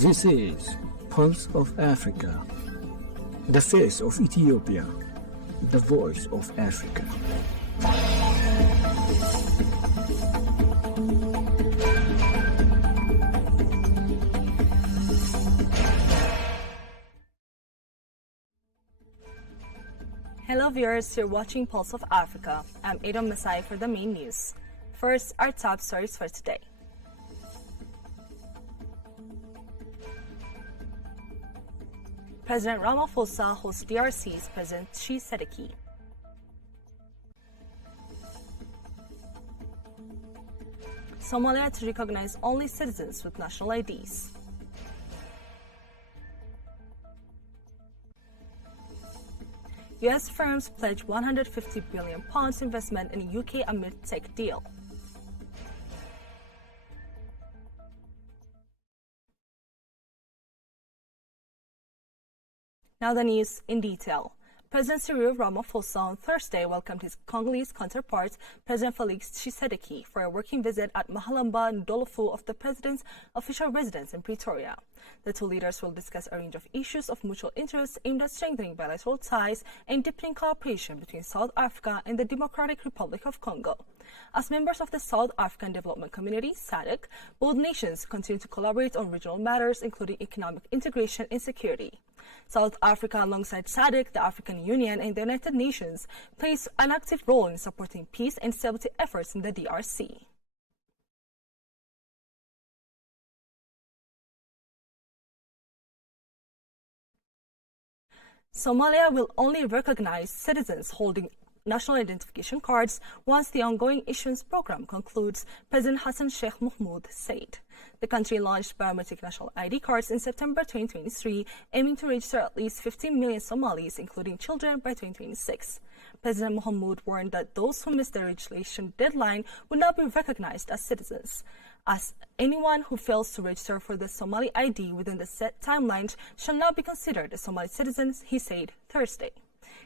This is Pulse of Africa, the face of Ethiopia, the voice of Africa. Hello viewers, you're watching Pulse of Africa. I'm Adam Masai for the main news. First, our top stories for today. President Ramaphosa hosts DRC's President Tshisekedi. Somalia to recognize only citizens with national IDs. US firms pledge £150 billion investment in UK amid tech deal. Now the news in detail. President Cyril Ramaphosa on Thursday welcomed his Congolese counterpart, President Felix Tshisekedi, for a working visit at Mahalamba Ndolofu of the president's official residence in Pretoria. The two leaders will discuss a range of issues of mutual interest aimed at strengthening bilateral ties and deepening cooperation between South Africa and the Democratic Republic of Congo. As members of the South African Development Community, SADC, both nations continue to collaborate on regional matters, including economic integration and security. South Africa, alongside SADC, the African Union, and the United Nations, plays an active role in supporting peace and stability efforts in the DRC. Somalia will only recognize citizens holding national identification cards once the ongoing issuance program concludes, President Hassan Sheikh Mohamud said. The country launched biometric national ID cards in September 2023, aiming to register at least 15 million Somalis, including children, by 2026. President Mohamud warned that those who missed the registration deadline would not be recognized as citizens, as anyone who fails to register for the Somali ID within the set timeline shall not be considered a Somali citizen, he said Thursday.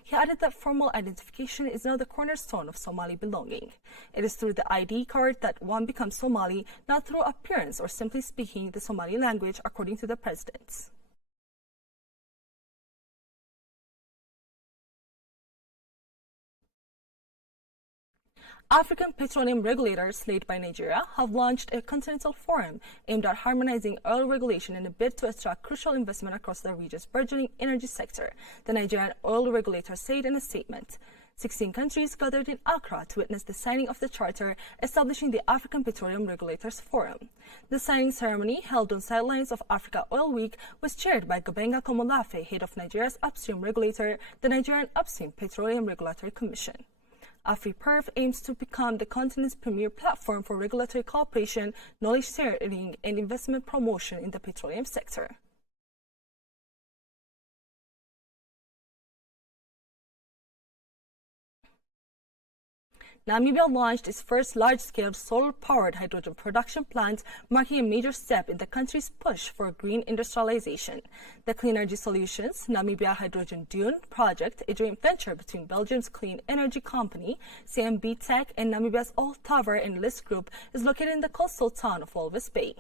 He added that formal identification is now the cornerstone of Somali belonging. It is through the ID card that one becomes Somali, not through appearance or simply speaking the Somali language, according to the president. African petroleum regulators, led by Nigeria, have launched a continental forum aimed at harmonizing oil regulation in a bid to attract crucial investment across the region's burgeoning energy sector, the Nigerian oil regulator said in a statement. 16 countries gathered in Accra to witness the signing of the charter establishing the African Petroleum Regulators Forum. The signing ceremony, held on sidelines of Africa Oil Week, was chaired by Gabenga Komolafe, head of Nigeria's upstream regulator, the Nigerian Upstream Petroleum Regulatory Commission. AfriPerf aims to become the continent's premier platform for regulatory cooperation, knowledge sharing, and investment promotion in the petroleum sector. Namibia launched its first large-scale solar-powered hydrogen production plant, marking a major step in the country's push for green industrialization. The Clean Energy Solutions Namibia Hydrogen Dune project, a joint venture between Belgium's clean energy company, CMB Tech, and Namibia's Altavor and List Group, is located in the coastal town of Walvis Bay.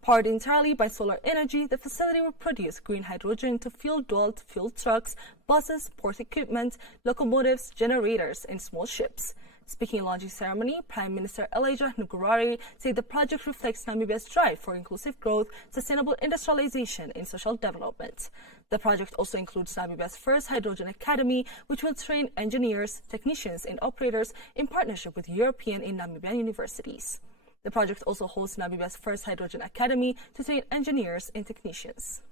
Powered entirely by solar energy, the facility will produce green hydrogen to fuel dual fuel trucks, buses, port equipment, locomotives, generators, and small ships. Speaking in launching ceremony, Prime Minister Elijah Nugurari said the project reflects Namibia's drive for inclusive growth, sustainable industrialization, and social development. The project also includes Namibia's first hydrogen academy, which will train engineers, technicians, and operators in partnership with European and Namibian universities. The project also hosts Namibia's first hydrogen academy to train engineers and technicians.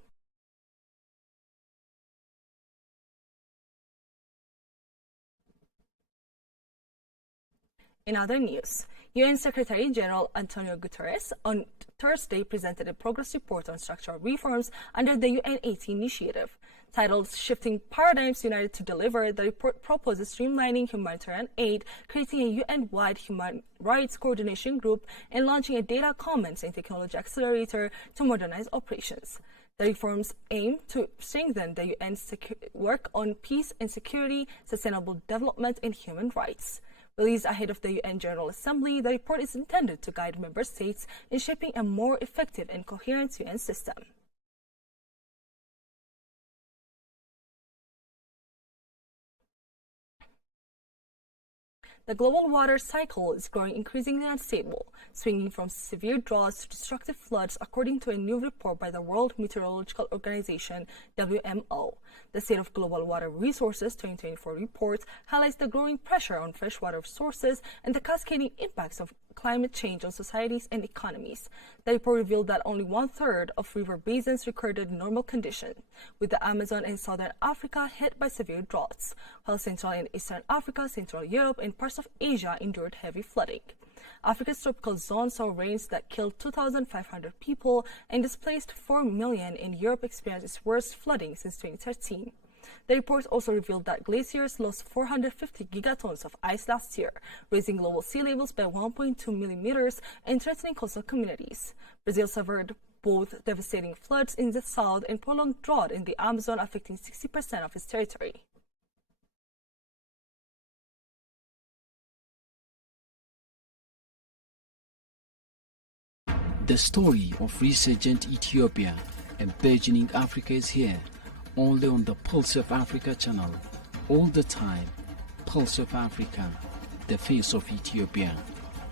In other news, UN Secretary-General Antonio Guterres on Thursday presented a progress report on structural reforms under the UN 80 initiative. Titled Shifting Paradigms United to Deliver, the report proposes streamlining humanitarian aid, creating a UN-wide human rights coordination group, and launching a data commons and technology accelerator to modernize operations. The reforms aim to strengthen the UN's work on peace and security, sustainable development, and human rights. Released ahead of the UN General Assembly, the report is intended to guide member states in shaping a more effective and coherent UN system. The global water cycle is growing increasingly unstable, swinging from severe droughts to destructive floods, according to a new report by the World Meteorological Organization, WMO. The State of Global Water Resources 2024 report highlights the growing pressure on freshwater sources and the cascading impacts of climate change on societies and economies. The report revealed that only 1/3 of river basins recorded normal conditions, with the Amazon and Southern Africa hit by severe droughts, while Central and Eastern Africa, Central Europe, and parts of Asia endured heavy flooding. Africa's tropical zone saw rains that killed 2,500 people and displaced 4 million, and Europe experienced its worst flooding since 2013. The report also revealed that glaciers lost 450 gigatons of ice last year, raising global sea levels by 1.2 millimeters and threatening coastal communities. Brazil suffered both devastating floods in the south and prolonged drought in the Amazon, affecting 60% of its territory. The story of resurgent Ethiopia and burgeoning Africa is here, only on the Pulse of Africa channel. All the time, Pulse of Africa, the face of Ethiopia,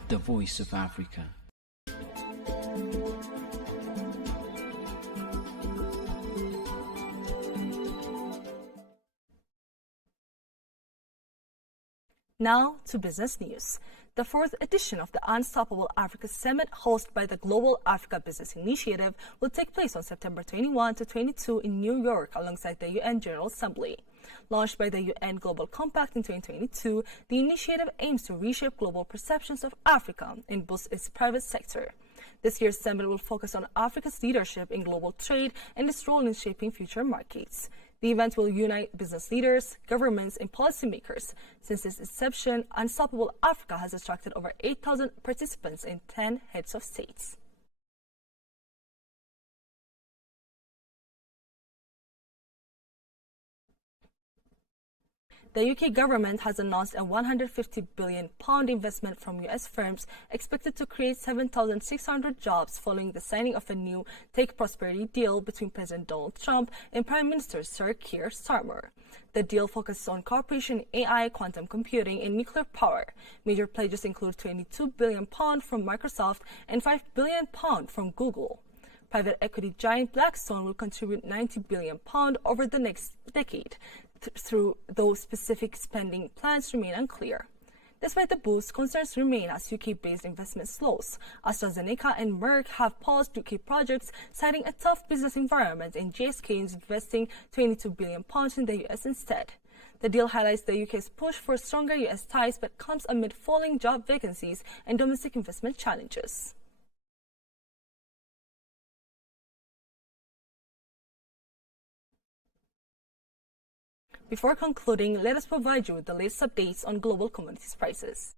the voice of Africa. Now to business news. The fourth edition of the Unstoppable Africa Summit, hosted by the Global Africa Business Initiative, will take place on September 21 to 22 in New York alongside the UN General Assembly. Launched by the UN Global Compact in 2022, the initiative aims to reshape global perceptions of Africa and boost its private sector. This year's summit will focus on Africa's leadership in global trade and its role in shaping future markets. The event will unite business leaders, governments, and policymakers. Since its inception, Unstoppable Africa has attracted over 8,000 participants and 10 heads of states. The UK government has announced a £150 billion investment from US firms expected to create 7,600 jobs following the signing of a new Take Prosperity deal between President Donald Trump and Prime Minister Sir Keir Starmer. The deal focuses on cooperation in AI, quantum computing, and nuclear power. Major pledges include £22 billion from Microsoft and £5 billion from Google. Private equity giant Blackstone will contribute £90 billion over the next decade, through those specific spending plans remain unclear. Despite the boost, concerns remain as UK-based investment slows. AstraZeneca and Merck have paused UK projects, citing a tough business environment, and GSK is investing £22 billion in the US instead. The deal highlights the UK's push for stronger US ties, but comes amid falling job vacancies and domestic investment challenges. Before concluding, let us provide you with the latest updates on global commodities prices.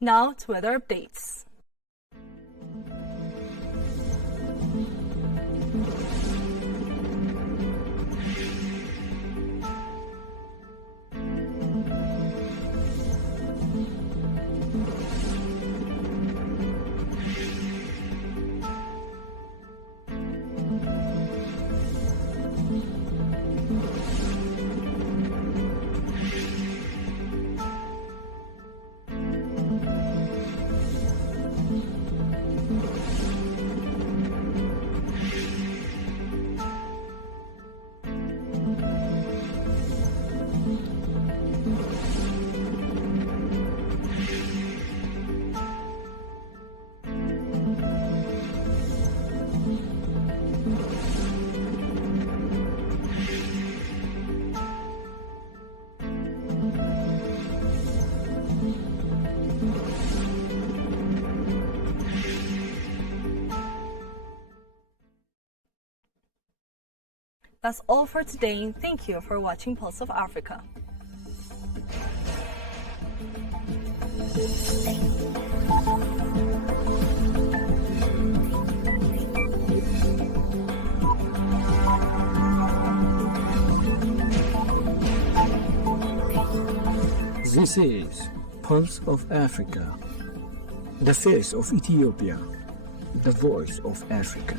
Now to weather updates. That's all for today. Thank you for watching Pulse of Africa. This is Pulse of Africa, the face of Ethiopia, the voice of Africa.